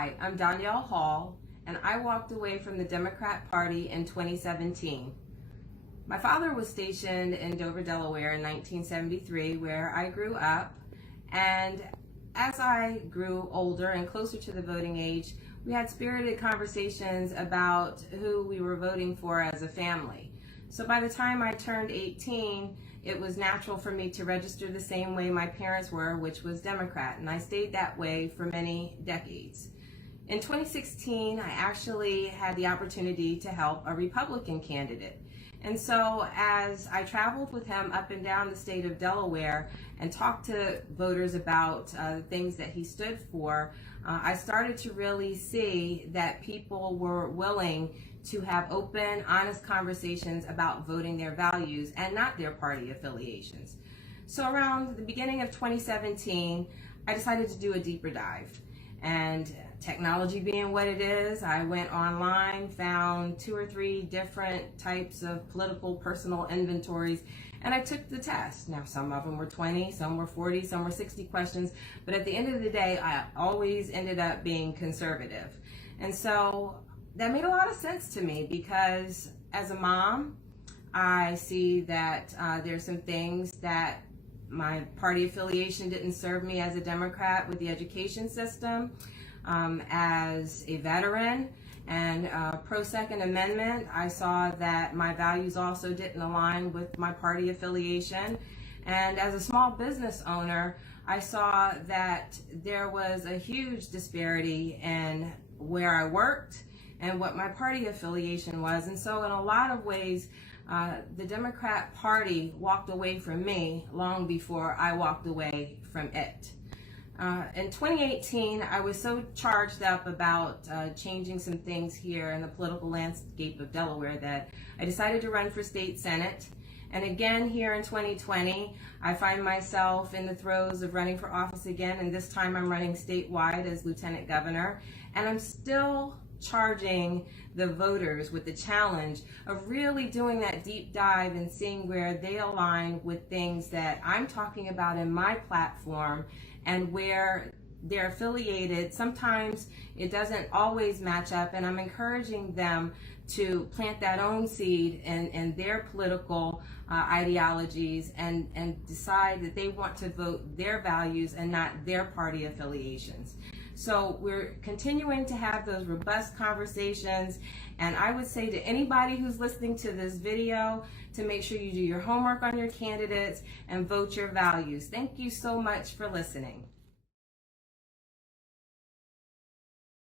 Hi, I'm Danielle Hall, and I walked away from the Democrat Party in 2017. My father was stationed in Dover, Delaware in 1973, where I grew up, and as I grew older and closer to the voting age, we had spirited conversations about who we were voting for as a family. So by the time I turned 18, it was natural for me to register the same way my parents were, which was Democrat, and I stayed that way for many decades. In 2016, I actually had the opportunity to help a Republican candidate. And so as I traveled with him up and down the state of Delaware and talked to voters about the things that he stood for, I started to really see that people were willing to have open, honest conversations about voting their values and not their party affiliations. So around the beginning of 2017, I decided to do a deeper dive. And technology being what it is, I went online, found 2 or 3 different types of political personal inventories, and I took the test. Now, some of them were 20, some were 40, some were 60 questions, but at the end of the day, I always ended up being conservative. And so that made a lot of sense to me because as a mom, I see that there's some things that my party affiliation didn't serve me as a Democrat with the education system. As a veteran and pro-Second Amendment, I saw that my values also didn't align with my party affiliation. And as a small business owner, I saw that there was a huge disparity in where I worked and what my party affiliation was. And so in a lot of ways, the Democrat Party walked away from me long before I walked away from it. In 2018, I was so charged up about changing some things here in the political landscape of Delaware that I decided to run for state senate. And again, here in 2020, I find myself in the throes of running for office again, and this time I'm running statewide as lieutenant governor. And I'm still charging the voters with the challenge of really doing that deep dive and seeing where they align with things that I'm talking about in my platform and where they're affiliated. Sometimes it doesn't always match up, and I'm encouraging them to plant that own seed in their political ideologies and decide that they want to vote their values and not their party affiliations. So we're continuing to have those robust conversations, and I would say to anybody who's listening to this video to make sure you do your homework on your candidates and vote your values. Thank you so much for listening.